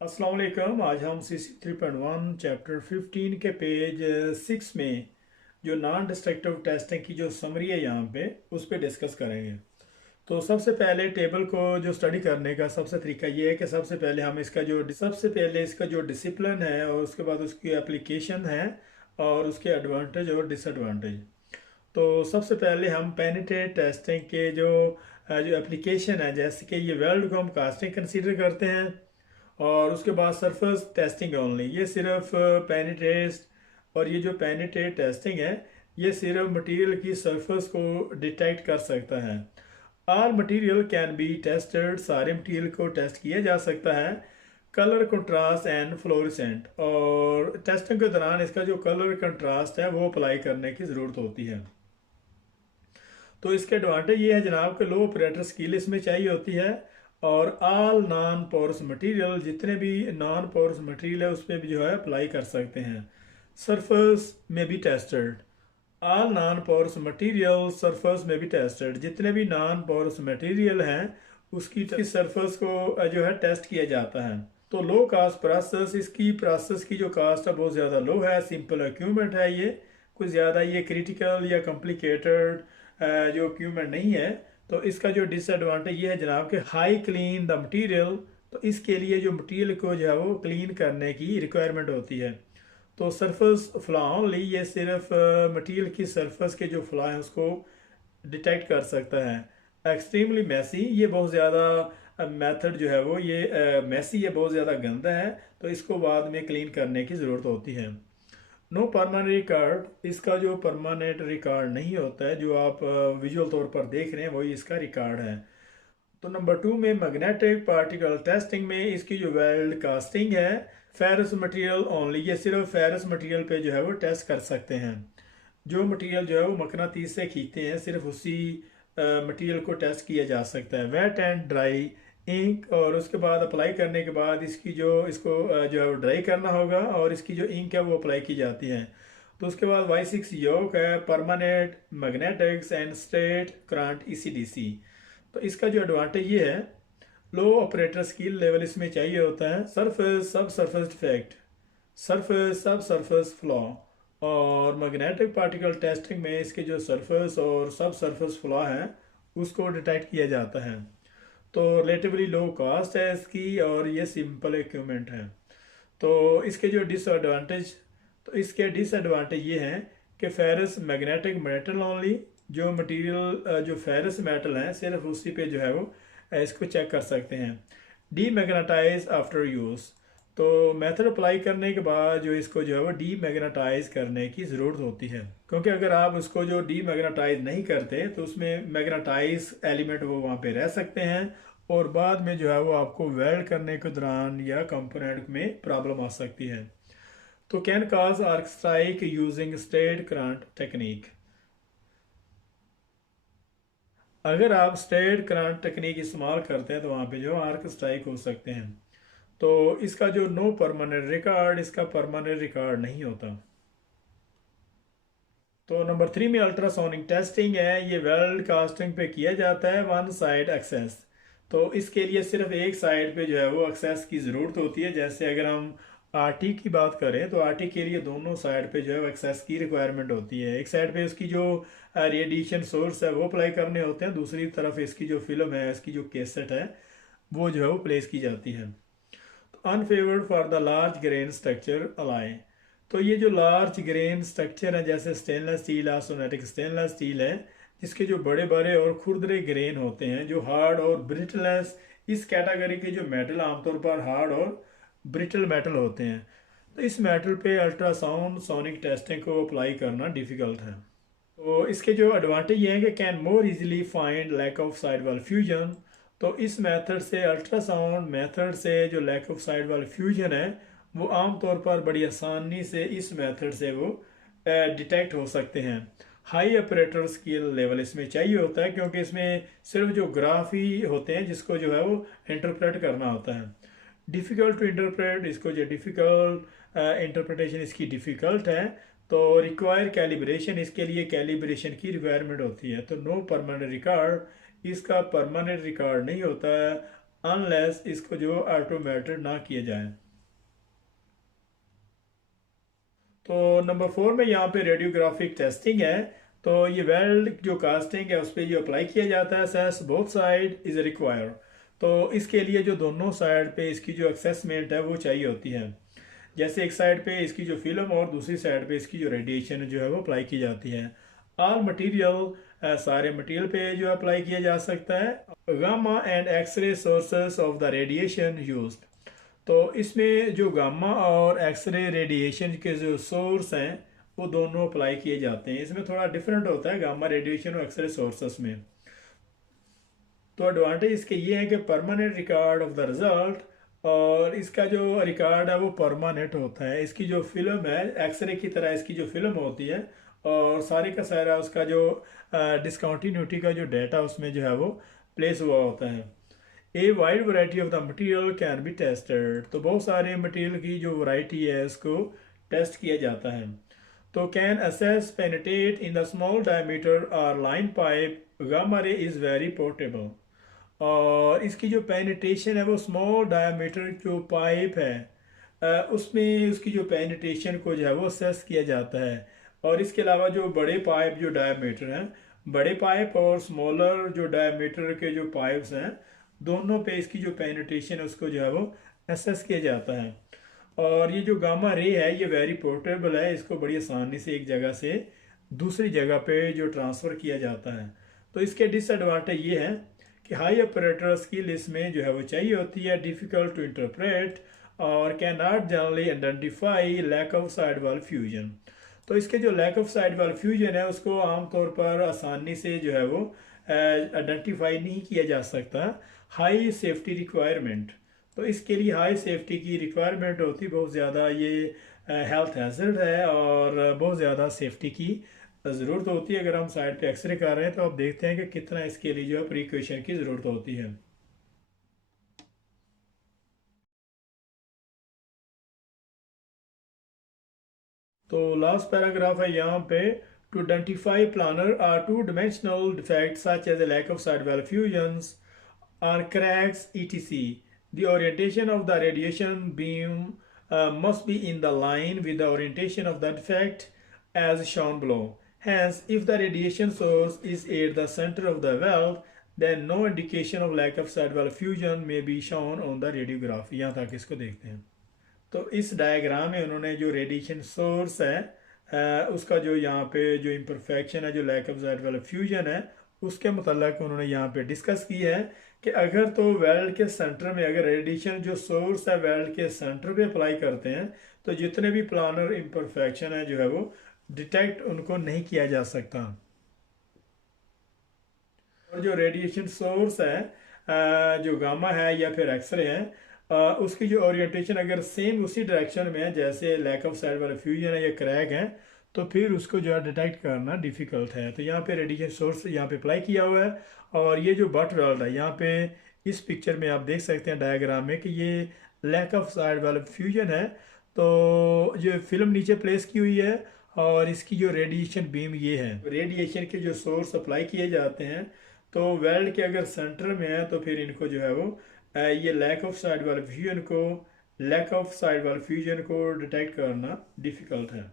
अस्सलाम वालेकुम। आज हम CC 3.1 चैप्टर 15 के पेज 6 में जो नॉन डिस्ट्रक्टिव टेस्टिंग की जो समरी है यहाँ पे उस पर डिस्कस करेंगे। तो सबसे पहले टेबल को जो स्टडी करने का सबसे तरीका ये है कि सबसे पहले इसका जो डिसिप्लिन है और उसके बाद उसकी एप्लीकेशन है और उसके एडवांटेज और डिसएडवांटेज। तो सबसे पहले हम पेनिट्रेट टेस्टिंग के जो एप्लीकेशन है, जैसे कि ये वेल्ड को हम कास्टिंग कंसीडर करते हैं और उसके बाद सरफेस टेस्टिंग ओनली, ये सिर्फ पेनिट्रेट। और ये जो पेनिट्रेट टेस्टिंग है ये सिर्फ मटेरियल की सरफेस को डिटेक्ट कर सकता है। All material can be tested, सारे मटेरियल को टेस्ट किया जा सकता है। कलर कंट्रास्ट एंड फ्लोरेसेंट, और टेस्टिंग के दौरान इसका जो कलर कंट्रास्ट है वो अप्लाई करने की ज़रूरत होती है। तो इसके एडवांटेज ये है जनाब कि लो ऑपरेटर स्किल इसमें चाहिए होती है, और ऑल नॉन पोरस मटेरियल, जितने भी नॉन पोरस मटेरियल है उस पर भी जो है अप्लाई कर सकते हैं। सरफेस में भी tested, all non porous material surface में भी टेस्टेड, जितने भी नॉन पोरस मटेरियल हैं उसकी सरफेस को जो है टेस्ट किया जाता है। तो लो कास्ट प्रोसेस, इसकी प्रोसेस की जो कास्ट है बहुत ज़्यादा लो है, सिंपल इक्विपमेंट है, ये कुछ ज़्यादा ये क्रिटिकल या कॉम्प्लिकेटेड जो इक्विपमेंट नहीं है। तो इसका जो डिसएडवांटेज ये है जनाब कि हाई क्लीन द मटेरियल, तो इसके लिए जो मटेरियल को जो है वो क्लीन करने की रिक्वायरमेंट होती है। तो सरफेस फ्ला ओनली, ये सिर्फ मटेरियल की सरफेस के जो फ्ला है उसको डिटेक्ट कर सकता है। एक्सट्रीमली मैसी, ये बहुत ज़्यादा मेथड जो है वो ये मैसी है, बहुत ज़्यादा गंदा है, तो इसको बाद में क्लीन करने की ज़रूरत होती है। नो परमानेंट रिकॉर्ड, इसका जो परमानेंट रिकॉर्ड नहीं होता है, जो आप विजुअल तौर पर देख रहे हैं वही इसका रिकॉर्ड है। तो नंबर 2 में मैग्नेटिक पार्टिकल टेस्टिंग में इसकी जो वेल्ड कास्टिंग है, फेरस मटेरियल ओनली, ये सिर्फ फेरस मटेरियल पे जो है वो टेस्ट कर सकते हैं। जो मटेरियल जो है वो मकनातीस से खींचते हैं, सिर्फ उसी मटेरियल को टेस्ट किया जा सकता है। वेट एंड ड्राई इंक, और उसके बाद अप्लाई करने के बाद इसको जो है वो ड्राई करना होगा और इसकी जो इंक है वो अप्लाई की जाती है। तो उसके बाद Y6 योक है, permanent magnetics and straight current ECDC। तो इसका जो एडवांटेज ये है, लो ऑपरेटर स्किल लेवल इसमें चाहिए होता है। सरफेस सब सरफेस डिफेक्ट, सरफेस सब सरफेस फ्लॉ, और मैग्नेटिक पार्टिकल टेस्टिंग में इसके जो सरफेस और सब सरफेस फ्लॉ है उसको डिटेक्ट किया जाता है। तो रिलेटिवली लो कॉस्ट है इसकी, और ये सिंपल इक्विपमेंट है। तो इसके जो डिसएडवांटेज, तो इसके डिसएडवांटेज ये हैं कि फेरस मैग्नेटिक मेटल ओनली, जो मटेरियल जो फेरस मेटल है सिर्फ उसी पे जो है वो इसको चेक कर सकते हैं। डीमैग्नेटाइज आफ्टर यूज़, तो मेथड अप्लाई करने के बाद जो इसको जो है वो डीमैग्नेटाइज करने की ज़रूरत होती है, क्योंकि अगर आप उसको जो डीमैग्नेटाइज नहीं करते तो उसमें मैग्नेटाइज एलिमेंट वो वहाँ पे रह सकते हैं, और बाद में जो है वो आपको वेल्ड करने के दौरान या कंपोनेंट में प्रॉब्लम आ सकती है। तो can cause arc strike using straight current technique, अगर आप स्ट्रेट करंट टेक्निक इस्तेमाल करते हैं तो वहाँ पे जो आर्क स्ट्राइक हो सकते हैं। तो इसका जो नो परमानेंट रिकॉर्ड, इसका परमानेंट रिकॉर्ड नहीं होता। तो नंबर 3 में अल्ट्रासोनिक टेस्टिंग है, ये वेल्ड कास्टिंग पे किया जाता है, वन साइड एक्सेस। तो इसके लिए सिर्फ एक साइड पे जो है वो एक्सेस की ज़रूरत होती है। जैसे अगर हम RT की बात करें तो RT के लिए दोनों साइड पे जो है वो एक्सेस की रिक्वायरमेंट होती है। एक साइड पे उसकी जो रेडिएशन सोर्स है वो अप्लाई करने होते हैं, दूसरी तरफ इसकी जो फिल्म है, इसकी जो कैसेट है वो जो है वो प्लेस की जाती है। Unfavoured for the large grain structure alloy, तो ये जो लार्ज ग्रेन स्ट्रक्चर है जैसे स्टेनलेस स्टील है, सोनेटिक स्टेनलेस स्टील है, जिसके जो बड़े बड़े और खुरदरे ग्रेन होते हैं, जो हार्ड और ब्रिटलनेस, इस कैटेगरी के जो मेटल आमतौर पर हार्ड और ब्रिटल मेटल होते हैं, तो इस मेटल पे अल्ट्रासाउंड सोनिक टेस्टिंग को अप्लाई करना डिफ़िकल्ट है। तो इसके जो एडवांटेज ये हैं कि can more easily find lack of side wall fusion, तो इस मेथड से, अल्ट्रासाउंड मेथड से जो lack of side wall fusion है वो आमतौर पर बड़ी आसानी से इस मेथड से वो डिटेक्ट हो सकते हैं। हाई ऑपरेटर स्किल लेवल इसमें चाहिए होता है, क्योंकि इसमें सिर्फ जो ग्राफ ही होते हैं जिसको जो है वो इंटरप्रेट करना होता है। डिफ़िकल्ट टू इंटरप्रेट, इसको जो डिफ़िकल्ट इंटरप्रिटेशन इसकी डिफ़िकल्ट है, तो रिक्वायर कैलिब्रेशन, इसके लिए कैलिब्रेशन की रिक्वायरमेंट होती है। तो नो परमानेंट रिकॉर्ड, इसका परमानेंट रिकॉर्ड नहीं होता है। अनलेस इसको जो ऑटोमेटेड ना किया जाए। तो नंबर 4 में यहाँ पे रेडियोग्राफिक टेस्टिंग है। तो ये वेल्ड जो कास्टिंग है उस पर जो अप्लाई किया जाता है, access both side is required. तो इसके लिए जो दोनों साइड पे इसकी जो असेसमेंट है वो चाहिए होती है। जैसे एक साइड पे इसकी जो फिल्म और दूसरी साइड पे इसकी जो रेडिएशन जो है वो अप्लाई की जाती है। ऑल मटेरियल, सारे मटेरियल पे जो अप्लाई किया जा सकता है। Gamma and x ray sources of the radiation used. तो इसमें जो गामा और एक्सरे रेडिएशन के जो सोर्स हैं वो दोनों अप्लाई किए जाते हैं। इसमें थोड़ा डिफरेंट होता है गामा रेडिएशन और एक्सरे सोर्सेस में। तो एडवांटेज इसके ये है कि permanent record of the result, और इसका जो रिकॉर्ड है वो परमानेंट होता है। इसकी जो फिल्म है एक्सरे की तरह इसकी जो फिल्म होती है, और सारी का सारा उसका जो डिसकंटिन्यूटी का जो डाटा उसमें जो है वो प्लेस हुआ होता है। A wide variety of the material can be tested. तो बहुत सारे मटेरियल की जो वैरायटी है इसको टेस्ट किया जाता है। तो can access penetrate in the small diameter और line pipe, gamma ray is very portable. और इसकी जो पेनिट्रेशन है वो स्मॉल डायमीटर जो पाइप है उसमें उसकी जो पेनिट्रेशन को जो है वो असेस किया जाता है। और इसके अलावा जो बड़े पाइप जो डायमीटर हैं, बड़े पाइप और स्मॉलर जो डायमीटर के जो पाइप्स हैं, दोनों पे इसकी जो पेनिट्रेशन है उसको जो है वो असेस किया जाता है। और ये जो गामा रे है ये वेरी पोर्टेबल है, इसको बड़ी आसानी से एक जगह से दूसरी जगह पे जो ट्रांसफ़र किया जाता है। तो इसके डिसएडवांटेज ये है कि हाई ऑपरेटर स्किल इसमें जो है वो चाहिए होती है, डिफ़िकल्ट टू इंटरप्रेट, और can not generally identify lack of side wall fusion. तो इसके जो lack of side wall fusion है उसको आमतौर पर आसानी से जो है वो आइडेंटिफाई नहीं किया जा सकता। हाई सेफ्टी रिक्वायरमेंट, तो इसके लिए हाई सेफ्टी की रिक्वायरमेंट होती बहुत ज़्यादा। ये हेल्थ हैजर्ड है और बहुत ज़्यादा सेफ्टी की ज़रूरत होती है। अगर हम साइड पे एक्सरे कर रहे हैं तो आप देखते हैं कि कितना इसके लिए जो है प्रिकॉशन की ज़रूरत होती है। तो लास्ट पैराग्राफ है यहाँ पे, to identify planar or two dimensional defect such as a lack of side wall fusions or cracks etc. The orientation of the radiation beam must be in the line with the orientation of the defect as shown below. Hence, if the radiation source is at the center of the valve, then no indication of lack of side valve fusion may be shown on the radiograph। यहाँ तक इसको देखते हैं। तो इस diagram में उन्होंने जो रेडिएशन सोर्स है उसका जो यहाँ पे जो इम्परफेक्शन है, जो लैक ऑफ साइड वाला फ्यूजन है, उसके मतलब उन्होंने यहाँ पे डिस्कस की है कि अगर तो वेल्ड के सेंटर में अगर रेडिएशन जो सोर्स है वेल्ड के सेंटर पे अप्लाई करते हैं तो जितने भी प्लानर इम्परफेक्शन है जो है वो डिटेक्ट उनको नहीं किया जा सकता। और जो रेडिएशन सोर्स है जो गामा है या फिर एक्सरे है, उसकी जो ओरिएंटेशन अगर सेम उसी डायरेक्शन में है जैसे लैक ऑफ साइड वाला फ्यूजन है या क्रैक है, तो फिर उसको जो है डिटेक्ट करना डिफ़िकल्ट है। तो यहाँ पे रेडिएशन सोर्स यहाँ पे अप्लाई किया हुआ है, और ये जो बट वेल्ड है यहाँ पे इस पिक्चर में आप देख सकते हैं डायग्राम में कि ये लैक ऑफ साइड वाला फ्यूजन है। तो जो फिल्म नीचे प्लेस की हुई है और इसकी जो रेडिएशन बीम ये है, रेडिएशन के जो सोर्स अप्लाई किए जाते हैं तो वेल्ड के अगर सेंटर में है तो फिर इनको जो है वो ये लैक ऑफ साइड वाले फ्यूजन को डिटेक्ट करना डिफ़िकल्ट है।